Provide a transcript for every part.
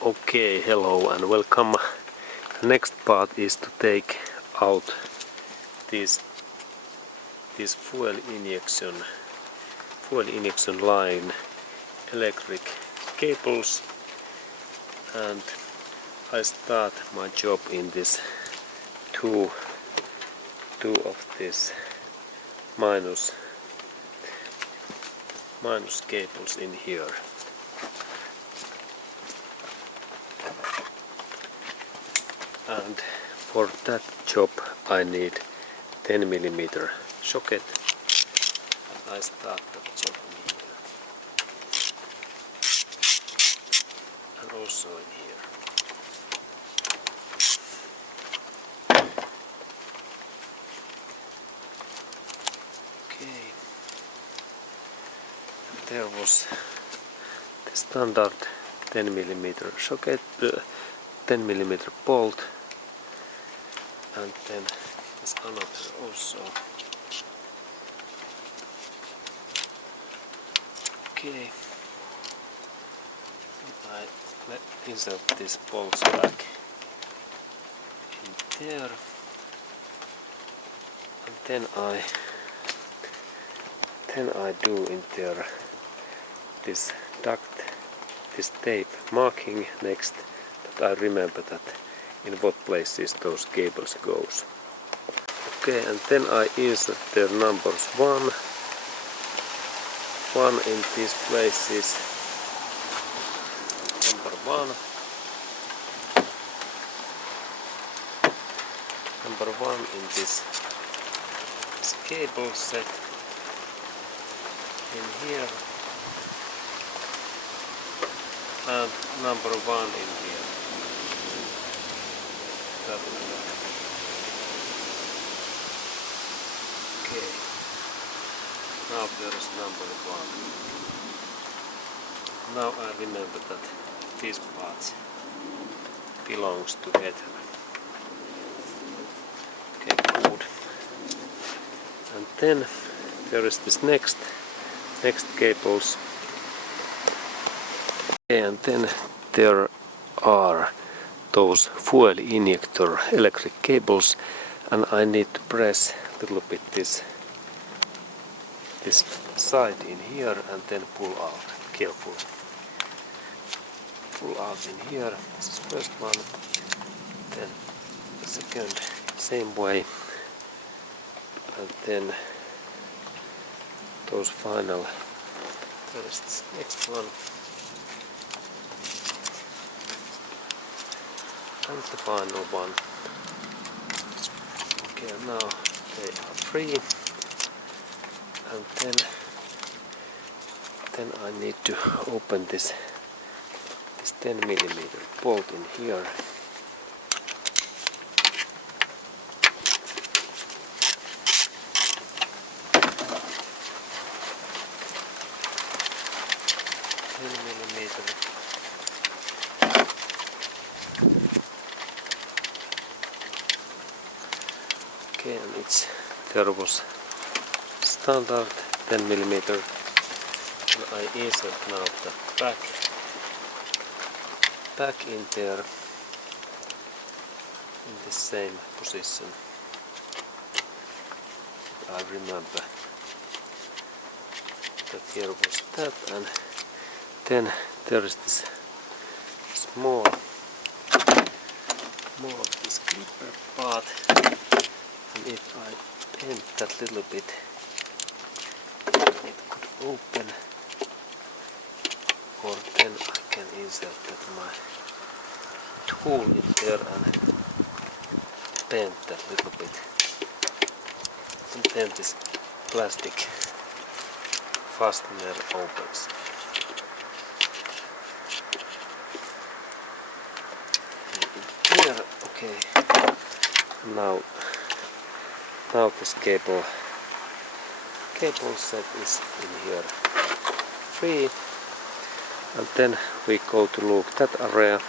Okay, hello and welcome. The next part is to take out this fuel injection line electric cables, and I start my job in this two of these minus cables in here. And for that job I need 10mm socket, and I start that job in here and also in here. Okay, and there was the standard 10mm socket, 10mm bolt, and then there's another also. Okay, I insert these bolts back in there, and then I do in there this duct, this tape marking next, that I remember that in what places those cables goes. Okay, and then I insert their numbers one in these places. Number one in this cable set in here, and number one in here. Okay, now there is number one. Now I remember that these parts belongs together. Okay, good. And then there is this next cables. Okay, and then there are those fuel injector electric cables, and I need to press a little bit this side in here and then pull out carefully. Pull out in here. This is first one, then the second same way, and then those final. There is this next one. And the final one. Okay, now they are free, and then I need to open this 10mm bolt in here. Okay, and there was standard 10mm, and I insert now the back in there in the same position. I remember that here was that, and then there is this small this clipper part, and if I bend that little bit, it could open, or then I can insert that my tool in there and bend that little bit, and then this plastic fastener opens. Here, okay. Now this cable set is in here free, and then we go to look that area.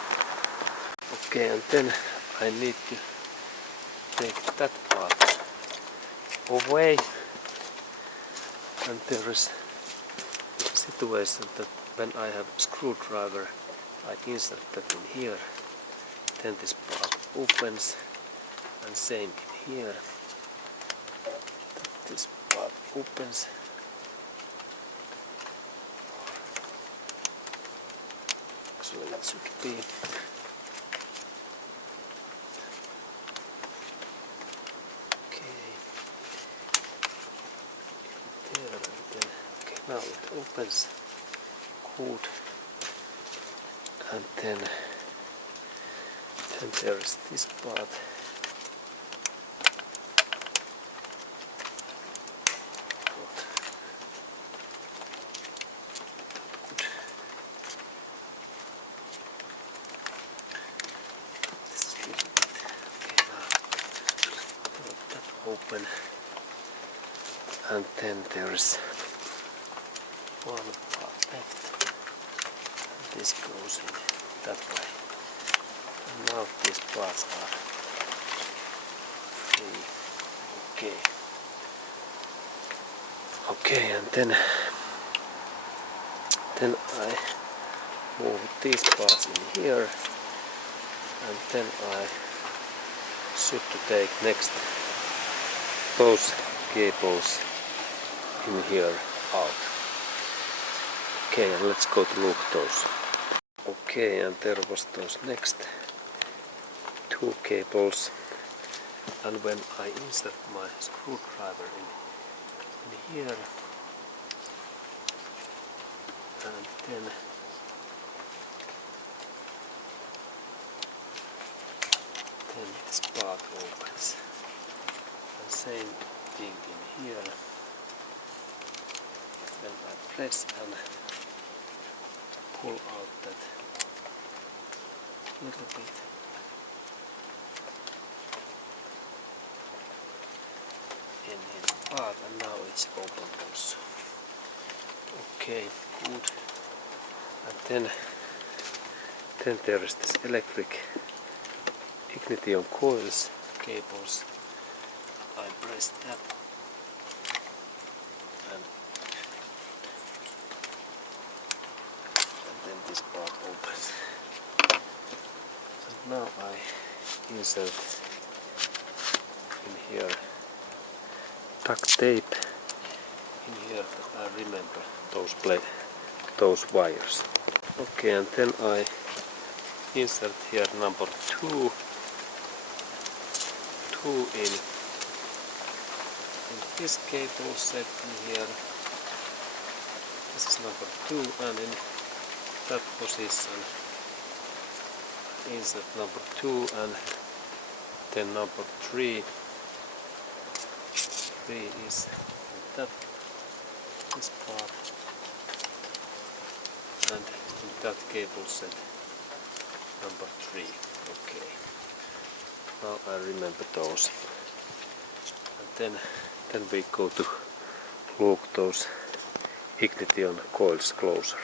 Okay, and then I need to take that part away, and there is a situation that when I have a screwdriver I insert that in here, then this part opens, and same in here, this part opens. Actually it should be there, and then okay, now it opens good, and then there is this part. Open, and then there is one part left, and this goes in that way, and now these parts are free. Okay, and then I move these parts in here, and then I should to take next those cables in here out. Okay, and let's go to look those. Okay, and there was those next two cables, and when I insert my screwdriver in here, and then this part opens. Same thing in here. Then I press and pull out that little bit. In the part, and now it's open also. Okay, good. And then there is this electric ignition coils cables. I press that, and then this part opens. And now I insert in here duct tape in here that I remember those wires. Okay, and then I insert here number 2 in this cable set in here. This is number 2, and in that position insert number 2, and then number 3. 3 is this part, and in that cable set number 3. Okay, now I remember those, and then we go to look those ignition coils closer.